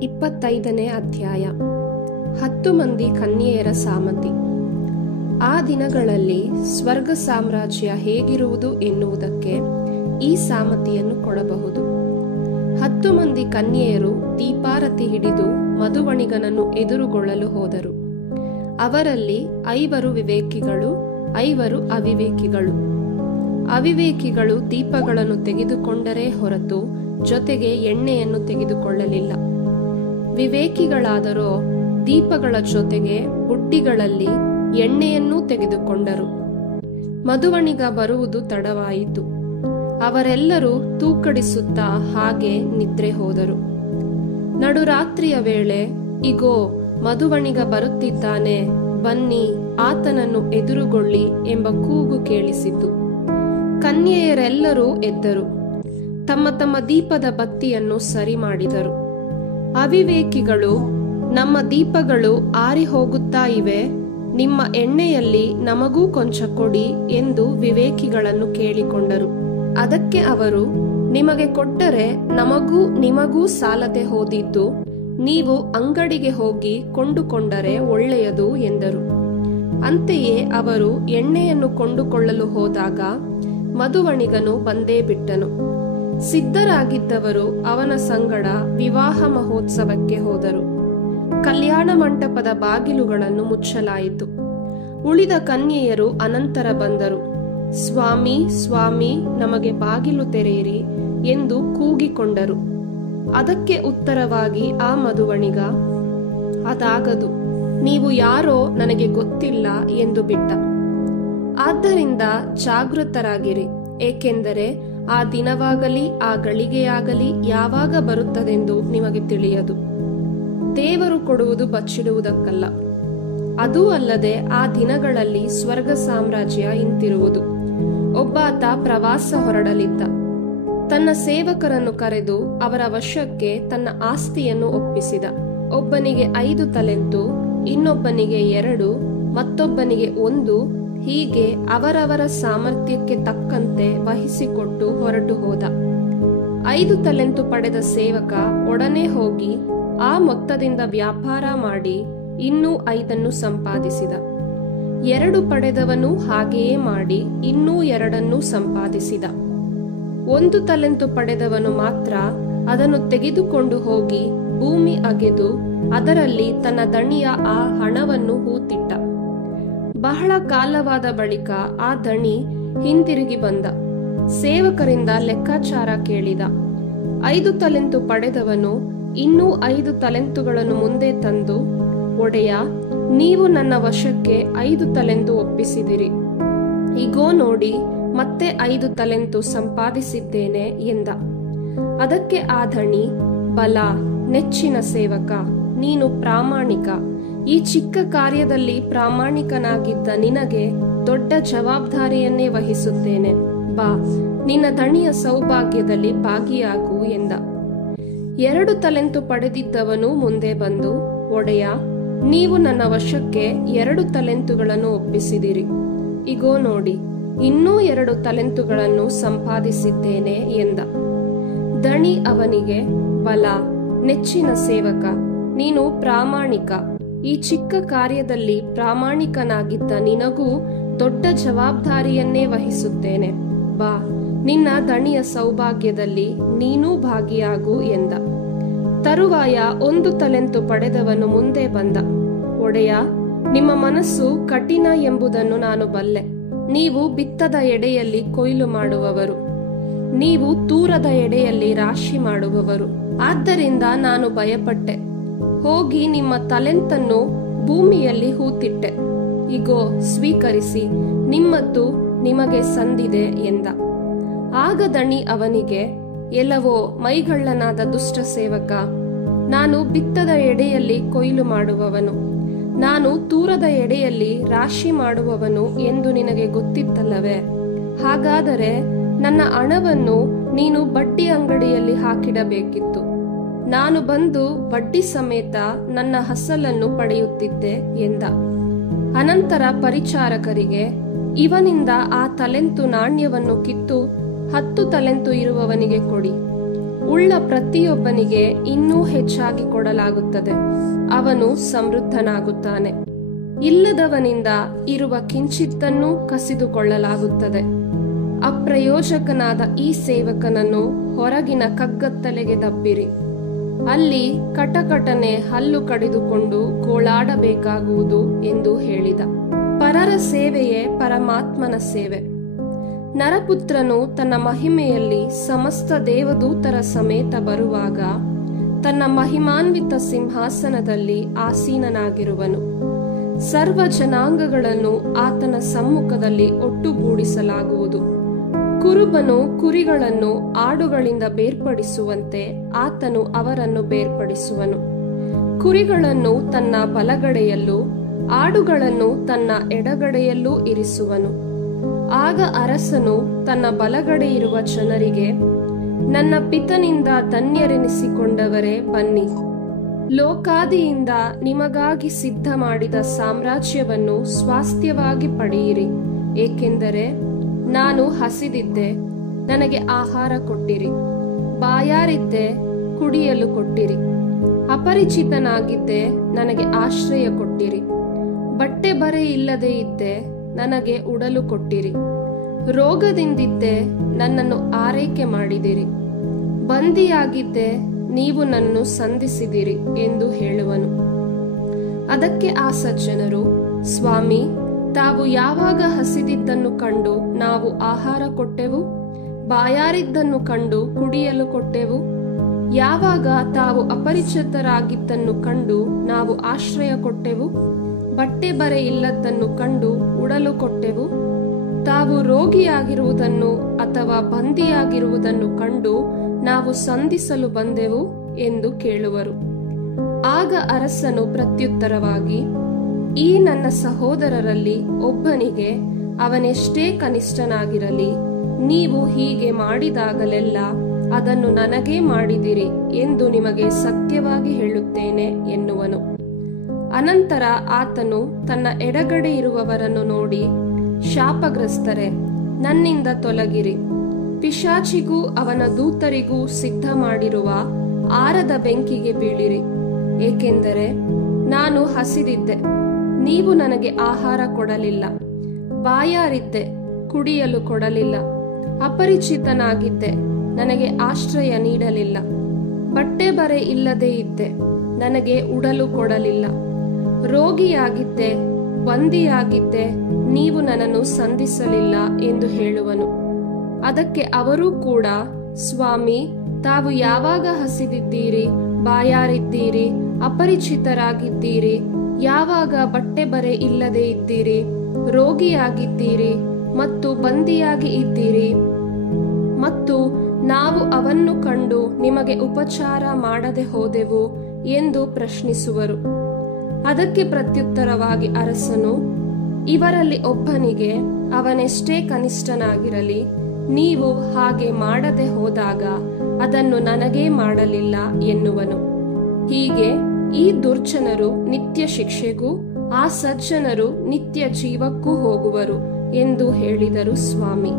25ನೇ ಅಧ್ಯಾಯ. 10 ಮಂದಿ ಕನ್ಯೆಯರ ಸಾಮತಿ. ಆ ದಿನಗಳಲ್ಲಿ ಸ್ವರ್ಗ ಸಾಮ್ರಾಜ್ಯ ಹೇಗಿರುವುದು ಎನ್ನುವುದಕ್ಕೆ ಈ ಸಾಮತಿಯನ್ನು ಕೊಡಬಹುದು. 10 ಮಂದಿ ಕನ್ಯೆಯರು ದೀಪಾರತಿ ಹಿಡಿದು ಮಧುವಣಿಗನನ್ನು ಎದುರುಗೊಳ್ಳಲು ಹೋದರು. ಅವರಲ್ಲಿ 5 ವಿವೇಕಿಗಳು, 5 ಅವಿವೇಕಿಗಳು. ಅವಿವೇಕಿಗಳು ದೀಪಗಳನ್ನು ತೆಗೆದುಕೊಂಡರೇ ಹೊರತು ಜೊತೆಗೆ ಎಣ್ಣೆಯನ್ನು ತೆಗೆದುಕೊಳ್ಳಲಿಲ್ಲ. ವಿವೇಕಿಗಳಾದರೋ ದೀಪಗಳ ಜೊತೆಗೆ ಬುಡ್ಡಿಗಳಲ್ಲಿ ಎಣ್ಣೆಯನ್ನೂ ತೆಗೆದುಕೊಂಡರು. ಮಧುವಣಿಗ ಬರುವುದು ತಡವಾಯಿತು. ಅವರೆಲ್ಲರೂ ತೂಕಡಿಸುತ್ತಾ ಹಾಗೆ ನಿದ್ರೆ ಹೋದರು. ನಡುರಾತ್ರಿಯ ವೇಳೆ, ಇಗೋ, ಮಧುವಣಿಗ ಬರುತ್ತಿದ್ದಾನೆ, ಬನ್ನಿ, ಆತನನ್ನು ಎದುರುಗೊಳ್ಳಿ ಎಂಬ ಕೂಗು ಕೇಳಿಸಿತು. ಕನ್ಯೆಯರೆಲ್ಲರೂ ಎದ್ದರು, ತಮ್ಮ ತಮ್ಮ ದೀಪದ ಬತ್ತಿಯನ್ನು ಸರಿ ಮಾಡಿದರು. ಅವಿವೇಕಿಗಳು, ನಮ್ಮ ದೀಪಗಳು ಆರಿ ಹೋಗುತ್ತಾ ಇವೆ, ನಿಮ್ಮ ಎಣ್ಣೆಯಲ್ಲಿ ನಮಗೂ ಕೊಂಚ ಕೊಡಿ ಎಂದು ವಿವೇಕಿಗಳನ್ನು ಕೇಳಿಕೊಂಡರು. ಅದಕ್ಕೆ ಅವರು, ನಿಮಗೆ ಕೊಟ್ಟರೆ ನಮಗೂ ನಿಮಗೂ ಸಾಲದೆ ಹೋದಿದ್ದು, ನೀವು ಅಂಗಡಿಗೆ ಹೋಗಿ ಕೊಂಡುಕೊಂಡರೆ ಒಳ್ಳೆಯದು ಎಂದರು. ಅಂತೆಯೇ ಅವರು ಎಣ್ಣೆಯನ್ನು ಕೊಂಡುಕೊಳ್ಳಲು ಹೋದಾಗ ಮಧುವಣಿಗನು ಬಂದೇ ಬಿಟ್ಟನು. ಸಿದ್ಧರಾಗಿದ್ದವರು ಅವನ ಸಂಗಡ ವಿವಾಹ ಮಹೋತ್ಸವಕ್ಕೆ ಹೋದರು. ಕಲ್ಯಾಣ ಮಂಟಪದ ಬಾಗಿಲುಗಳನ್ನು ಮುಚ್ಚಲಾಯಿತು. ಉಳಿದ ಕನ್ಯೆಯರು ಅನಂತರ ಬಂದರು. ಸ್ವಾಮಿ, ಸ್ವಾಮಿ, ನಮಗೆ ಬಾಗಿಲು ತೆರೆಯಿರಿ ಎಂದು ಕೂಗಿಕೊಂಡರು. ಅದಕ್ಕೆ ಉತ್ತರವಾಗಿ ಆ ಮಧುವಣಿಗ, ಅದಾಗದು, ನೀವು ಯಾರೋ ನನಗೆ ಗೊತ್ತಿಲ್ಲ ಎಂದು ಬಿಟ್ಟ. ಆದ್ದರಿಂದ ಜಾಗೃತರಾಗಿರಿ, ಏಕೆಂದರೆ ಆ ದಿನವಾಗಲಿ ಆ ಗಳಿಗೆಯಾಗಲಿ ಯಾವಾಗ ಬರುತ್ತದೆಂದು ನಿಮಗೆ ತಿಳಿಯದು. ದೇವರು ಕೊಡುವುದು ಬಚ್ಚಿಡುವುದಕ್ಕಲ್ಲ. ಅದೂ ಅಲ್ಲದೆ ಆ ದಿನಗಳಲ್ಲಿ ಸ್ವರ್ಗ ಸಾಮ್ರಾಜ್ಯ ಇಂತಿರುವುದು. ಒಬ್ಬಾತ ಪ್ರವಾಸ ಹೊರಡಲಿದ್ದ. ತನ್ನ ಸೇವಕರನ್ನು ಕರೆದು ಅವರ ವಶಕ್ಕೆ ತನ್ನ ಆಸ್ತಿಯನ್ನು ಒಪ್ಪಿಸಿದ. ಒಬ್ಬನಿಗೆ 5 ತಲೆಂತು, ಇನ್ನೊಬ್ಬನಿಗೆ 2, ಮತ್ತೊಬ್ಬನಿಗೆ 1, ಹೀಗೆ ಅವರವರ ಸಾಮರ್ಥ್ಯಕ್ಕೆ ತಕ್ಕಂತೆ ವಹಿಸಿಕೊಟ್ಟು ಹೊರಟು ಹೋದ. 5 ತಲೆಂತು ಪಡೆದ ಸೇವಕ ಒಡನೆ ಹೋಗಿ ಆ ಮೊತ್ತದಿಂದ ವ್ಯಾಪಾರ ಮಾಡಿ ಇನ್ನೂ 5 ಸಂಪಾದಿಸಿದ. 2 ಪಡೆದವನು ಹಾಗೆಯೇ ಮಾಡಿ ಇನ್ನೂ 2 ಸಂಪಾದಿಸಿದ. 1 ತಲೆಂತು ಪಡೆದವನು ಮಾತ್ರ ಅದನ್ನು ತೆಗೆದುಕೊಂಡು ಹೋಗಿ ಭೂಮಿ ಅಗೆದು ಅದರಲ್ಲಿ ತನ್ನ ದಣಿಯ ಆ ಹಣವನ್ನು ಹೂತಿಟ್ಟ. ಬಹಳ ಕಾಲವಾದ ಬಳಿಕ ಆ ದಣಿ ಹಿಂತಿರುಗಿ ಬಂದ. ಸೇವಕರಿಂದ ಲೆಕ್ಕಾಚಾರ ಕೇಳಿದ. 5 ತಲೆಂತು ಪಡೆದವನು ಇನ್ನೂ 5 ತಲೆಂತುಗಳನ್ನು ಮುಂದೆ ತಂದು, ಒಡೆಯ, ನೀವು ನನ್ನ ವಶಕ್ಕೆ 5 ತಲೆಂತು ಒಪ್ಪಿಸಿದಿರಿ. ಇಗೋ ನೋಡಿ, ಮತ್ತೆ 5 ತಲೆಂತು ಸಂಪಾದಿಸಿದ್ದೇನೆ ಎಂದ. ಅದಕ್ಕೆ ಆ ದಣಿ, ಬಲ, ನೆಚ್ಚಿನ ಸೇವಕ, ನೀನು ಪ್ರಾಮಾಣಿಕ. ಈ ಚಿಕ್ಕ ಕಾರ್ಯದಲ್ಲಿ ಪ್ರಾಮಾಣಿಕನಾಗಿದ್ದ ನಿನಗೆ ದೊಡ್ಡ ಜವಾಬ್ದಾರಿಯನ್ನೇ ವಹಿಸುತ್ತೇನೆ. ಬಾ, ನಿನ್ನ ದಣಿಯ ಸೌಭಾಗ್ಯದಲ್ಲಿ ಭಾಗಿಯಾಗು ಎಂದ. 2 ತಲೆಂತು ಪಡೆದಿದ್ದವನು ಮುಂದೆ ಬಂದು, ಒಡೆಯ, ನೀವು ನನ್ನ ವಶಕ್ಕೆ 2 ತಲೆಂತುಗಳನ್ನು ಒಪ್ಪಿಸಿದಿರಿ. ಇಗೋ ನೋಡಿ, ಇನ್ನೂ 2 ತಲೆಂತುಗಳನ್ನು ಸಂಪಾದಿಸಿದ್ದೇನೆ ಎಂದ. ದಣಿ ಅವನಿಗೆ, ಬಲ, ನೆಚ್ಚಿನ ಸೇವಕ, ನೀನು ಪ್ರಾಮಾಣಿಕ. ಈ ಚಿಕ್ಕ ಕಾರ್ಯದಲ್ಲಿ ಪ್ರಾಮಾಣಿಕನಾಗಿದ್ದ ನಿನಗೂ ದೊಡ್ಡ ಜವಾಬ್ದಾರಿಯನ್ನೇ ವಹಿಸುತ್ತೇನೆ. ಬಾ, ನಿನ್ನ ದಣಿಯ ಸೌಭಾಗ್ಯದಲ್ಲಿ ನೀನೂ ಭಾಗಿಯಾಗು ಎಂದ. ತರುವಾಯ 1 ತಲೆಂತು ಪಡೆದವನು ಮುಂದೆ ಬಂದ. ಒಡೆಯ, ನಿಮ್ಮ ಮನಸ್ಸು ಕಠಿಣ ಎಂಬುದನ್ನು ನಾನು ಬಲ್ಲೆ. ನೀವು ಬಿತ್ತದ ಎಡೆಯಲ್ಲಿ ಕೊಯ್ಲು ಮಾಡುವವರು, ನೀವು ತೂರದ ಎಡೆಯಲ್ಲಿ ರಾಶಿ ಮಾಡುವವರು. ಆದ್ದರಿಂದ ನಾನು ಭಯಪಟ್ಟೆ. ಹೋಗಿ ನಿಮ್ಮ ತಲೆಂತನ್ನು ಭೂಮಿಯಲ್ಲಿ ಹೂತಿಟ್ಟೆ. ಇಗೋ, ಸ್ವೀಕರಿಸಿ, ನಿಮ್ಮದ್ದು ನಿಮಗೆ ಸಂದಿದೆ ಎಂದ. ಆಗ ದಣಿ ಅವನಿಗೆ, ಎಲ್ಲವೋ ಮೈಗಳ್ಳನಾದ ದುಷ್ಟ ಸೇವಕ, ನಾನು ಬಿತ್ತದ ಎಡೆಯಲ್ಲಿ ಕೊಯ್ಲು ಮಾಡುವವನು, ನಾನು ತೂರದ ಎಡೆಯಲ್ಲಿ ರಾಶಿ ಮಾಡುವವನು ಎಂದು ನಿನಗೆ ಗೊತ್ತಿತ್ತಲ್ಲವೇ? ಹಾಗಾದರೆ ನನ್ನ ಹಣವನ್ನು ನೀನು ಬಡ್ಡಿ ಅಂಗಡಿಯಲ್ಲಿ ಹಾಕಿಡಬೇಕಿತ್ತು. ನಾನು ಬಂದು ಬಡ್ಡಿ ಸಮೇತ ನನ್ನ ಹಸಲನ್ನು ಪಡೆಯುತ್ತಿದ್ದೆ ಎಂದ. ಅನಂತರ ಪರಿಚಾರಕರಿಗೆ, ಇವನಿಂದ ಆ ತಲೆಂತು ನಾಣ್ಯವನ್ನು ಕಿತ್ತು 10 ತಲೆಂತು ಇರುವವನಿಗೆ ಕೊಡಿ. ಉಳ್ಳ ಪ್ರತಿಯೊಬ್ಬನಿಗೆ ಇನ್ನೂ ಹೆಚ್ಚಾಗಿ ಕೊಡಲಾಗುತ್ತದೆ, ಅವನು ಸಮೃದ್ಧನಾಗುತ್ತಾನೆ. ಇಲ್ಲದವನಿಂದ ಇರುವ ಕಿಂಚಿತ್ತನ್ನೂ ಕಸಿದುಕೊಳ್ಳಲಾಗುತ್ತದೆ. ಅಪ್ರಯೋಜಕನಾದ ಈ ಸೇವಕನನ್ನು ಹೊರಗಿನ ಕಗ್ಗತ್ತಲೆಗೆ ದಬ್ಬಿರಿ. ಅಲ್ಲಿ ಕಟಕಟನೆ ಹಲ್ಲು ಕಡಿದುಕೊಂಡು ಗೋಳಾಡಬೇಕಾಗುವುದು ಎಂದು ಹೇಳಿದ. ಪರರ ಸೇವೆಯೇ ಪರಮಾತ್ಮನ ಸೇವೆ. ನರಪುತ್ರನು ತನ್ನ ಮಹಿಮೆಯಲ್ಲಿ ಸಮಸ್ತ ದೇವದೂತರ ಸಮೇತ ಬರುವಾಗ ತನ್ನ ಮಹಿಮಾನ್ವಿತ ಸಿಂಹಾಸನದಲ್ಲಿ ಆಸೀನನಾಗಿರುವನು. ಸರ್ವ ಜನಾಂಗಗಳನ್ನು ಆತನ ಸಮ್ಮುಖದಲ್ಲಿ ಒಟ್ಟುಗೂಡಿಸಲಾಗುವುದು. ಕುರುಬನು ಕುರಿಗಳನ್ನು ಆಡುಗಳಿಂದ ಬೇರ್ಪಡಿಸುವಂತೆ ಆತನು ಅವರನ್ನು ಬೇರ್ಪಡಿಸುವನು. ಕುರಿಗಳನ್ನು ತನ್ನ ಬಲಗಡೆಯಲ್ಲೂ ಆಡುಗಳನ್ನು ತನ್ನ ಎಡಗಡೆಯಲ್ಲೂ ಇರಿಸುವನು. ಆಗ ಅರಸನು ತನ್ನ ಬಲಗಡೆ ಇರುವ ಜನರಿಗೆ, ನನ್ನ ಪಿತನಿಂದ ಧನ್ಯರೆನಿಸಿಕೊಂಡವರೇ ಬನ್ನಿ, ಲೋಕಾದಿಯಿಂದ ನಿಮಗಾಗಿ ಸಿದ್ಧ ಮಾಡಿದ ಸಾಮ್ರಾಜ್ಯವನ್ನು ಸ್ವಾಸ್ಥ್ಯವಾಗಿ ಪಡೆಯಿರಿ. ಏಕೆಂದರೆ ನಾನು ಹಸಿದಿದ್ದೆ, ನನಗೆ ಆಹಾರ ಕೊಟ್ಟಿರಿ, ಬಾಯಾರಿದ್ದೆ, ಕುಡಿಯಲು ಕೊಟ್ಟಿರಿ, ಅಪರಿಚಿತನಾಗಿದ್ದೆ, ನನಗೆ ಆಶ್ರಯ ಕೊಟ್ಟಿರಿ, ಬಟ್ಟೆ ಬರೆ ಇಲ್ಲದೆ ಇದ್ದೆ, ನನಗೆ ಉಡಲು ಕೊಟ್ಟಿರಿ, ರೋಗದಿಂದಿದ್ದೆ, ನನ್ನನ್ನು ಆರೈಕೆ ಮಾಡಿದಿರಿ, ಬಂದಿಯಾಗಿದ್ದೆ, ನೀವು ನನ್ನನ್ನು ಸಂಧಿಸಿದಿರಿ ಎಂದು ಹೇಳುವನು. ಅದಕ್ಕೆ ಆ ಸಜ್ಜನರು, ಸ್ವಾಮಿ, ತಾವು ಯಾವಾಗ ಹಸಿದಿದ್ದನ್ನು ಕಂಡು ನಾವು ಆಹಾರ ಕೊಟ್ಟೆವು, ಬಾಯಾರಿದ್ದನ್ನು ಕಂಡು ಕುಡಿಯಲು ಕೊಟ್ಟೆವು? ಯಾವಾಗ ತಾವು ಅಪರಿಚಿತರಾಗಿದ್ದನ್ನು ಕಂಡು ನಾವು ಆಶ್ರಯ ಕೊಟ್ಟೆವು, ಬಟ್ಟೆ ಬರೆ ಇಲ್ಲದ್ದನ್ನು ಕಂಡು ಉಡಲು ಕೊಟ್ಟೆವು? ತಾವು ರೋಗಿಯಾಗಿರುವುದನ್ನು ಅಥವಾ ಬಂದಿಯಾಗಿರುವುದನ್ನು ಕಂಡು ನಾವು ಸಂಧಿಸಲು ಬಂದೆವು ಎಂದು ಕೇಳುವರು. ಆಗ ಅರಸನು ಪ್ರತ್ಯುತ್ತರವಾಗಿ, ಈ ನನ್ನ ಸಹೋದರರಲ್ಲಿ ಒಬ್ಬನಿಗೆ, ಅವನೆಷ್ಟೇ ಕನಿಷ್ಠನಾಗಿರಲಿ, ನೀವು ಹೀಗೆ ಮಾಡಿದಾಗಲೆಲ್ಲ ಅದನ್ನು ನನಗೇ ಮಾಡಿದಿರಿ ಎಂದು ನಿಮಗೆ ಸತ್ಯವಾಗಿ ಹೇಳುತ್ತೇನೆ ಎನ್ನುವನು. ಅನಂತರ ಆತನು ತನ್ನ ಎಡಗಡೆ ಇರುವವರನ್ನು ನೋಡಿ, ಶಾಪಗ್ರಸ್ತರೇ, ನನ್ನಿಂದ ತೊಲಗಿರಿ, ಪಿಶಾಚಿಗೂ ಅವನ ದೂತರಿಗೂ ಸಿದ್ಧ ಮಾಡಿರುವ ಆರದ ಬೆಂಕಿಗೆ ಬೀಳಿರಿ. ಏಕೆಂದರೆ ನಾನು ಹಸಿದಿದ್ದೆ, ನೀವು ನನಗೆ ಆಹಾರ ಕೊಡಲಿಲ್ಲ, ಬಾಯಾರಿದ್ದೆ, ಕುಡಿಯಲು ಕೊಡಲಿಲ್ಲ, ಅಪರಿಚಿತನಾಗಿದ್ದೆ, ನನಗೆ ಆಶ್ರಯ ನೀಡಲಿಲ್ಲ, ಬಟ್ಟೆ ಬರೆ ಇಲ್ಲದೆ ಇದ್ದೆ, ನನಗೆ ಉಡಲು ಕೊಡಲಿಲ್ಲ, ರೋಗಿಯಾಗಿದ್ದೆ, ಬಂದಿಯಾಗಿದ್ದೆ, ನೀವು ನನ್ನನ್ನು ಸಂಧಿಸಲಿಲ್ಲ ಎಂದು ಹೇಳುವನು. ಅದಕ್ಕೆ ಅವರೂ ಕೂಡ, ಸ್ವಾಮಿ, ತಾವು ಯಾವಾಗ ಹಸಿದಿದ್ದೀರಿ, ಬಾಯಾರಿದ್ದೀರಿ, ಅಪರಿಚಿತರಾಗಿದ್ದೀರಿ, ಯಾವಾಗ ಬಟ್ಟೆ ಬರೆ ಇಲ್ಲದೆ ಇದ್ದೀರಿ, ರೋಗಿಯಾಗಿದ್ದೀರಿ ಮತ್ತು ಬಂದಿಯಾಗಿ ಇದ್ದೀರಿ, ಮತ್ತು ನಾವು ಅವನ್ನು ಕಂಡು ನಿಮಗೆ ಉಪಚಾರ ಮಾಡದೆ ಹೋದೆವು ಎಂದು ಪ್ರಶ್ನಿಸುವರು. ಅದಕ್ಕೆ ಪ್ರತ್ಯುತ್ತರವಾಗಿ ಅರಸನು, ಇವರಲ್ಲಿ ಒಬ್ಬನಿಗೆ, ಅವನೆಷ್ಟೇ ಕನಿಷ್ಠನಾಗಿರಲಿ, ನೀವು ಹಾಗೆ ಮಾಡದೆ ಹೋದಾಗ ಅದನ್ನು ನನಗೇ ಮಾಡಲಿಲ್ಲ ಎನ್ನುವನು. ಹೀಗೆ ಈ ದುರ್ಜನರು ನಿತ್ಯ ಶಿಕ್ಷೆಗೂ ಆ ಸಜ್ಜನರು ನಿತ್ಯ ಜೀವಕ್ಕೂ ಹೋಗುವರು ಎಂದು ಹೇಳಿದರು ಸ್ವಾಮಿ.